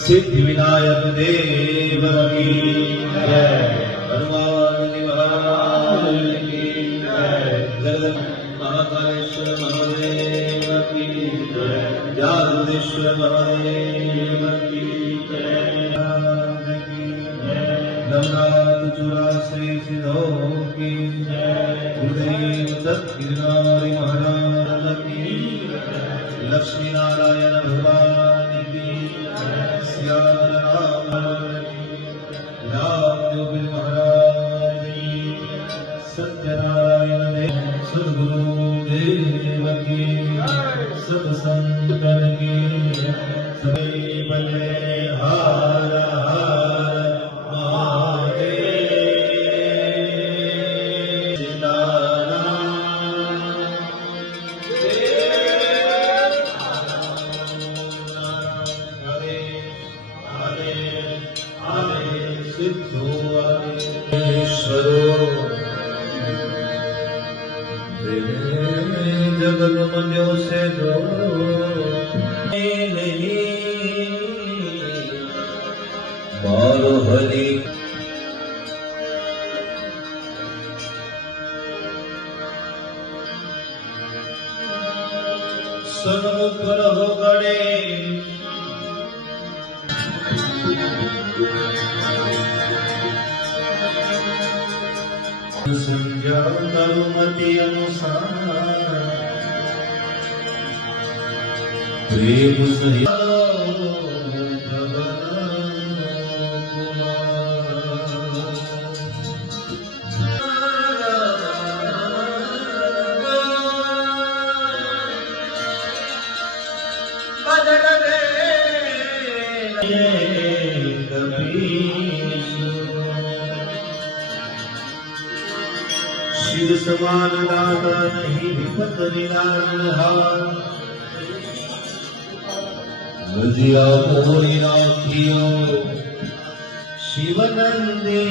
सिद्धि विनायक देव की जय, हनुमान जी महाराज की जय, जगत महाकालेश्वर महादेव की जय, जागृतेश्वर महादेव की जय, नवनाथ 84 सिद्धों की जय, गुरुदेव दत्त गिरनारी महाराज की जय, लक्ष्मी नारायण भगवान की रामदेव महाराज की, सत्यनारायण देव सद्गुरुदेव की, सब संतन की, सभी बल्ले हार हार महादेव सीताराम जगत मध्यों से दो मारो हरि सन्मुख रहो गणेश संज्ञा अनुमति अनुसार प्रेम सहित शिव समान दाता नहीं विपत निराहार, भजिया मोहि राखियो शिव नंदी।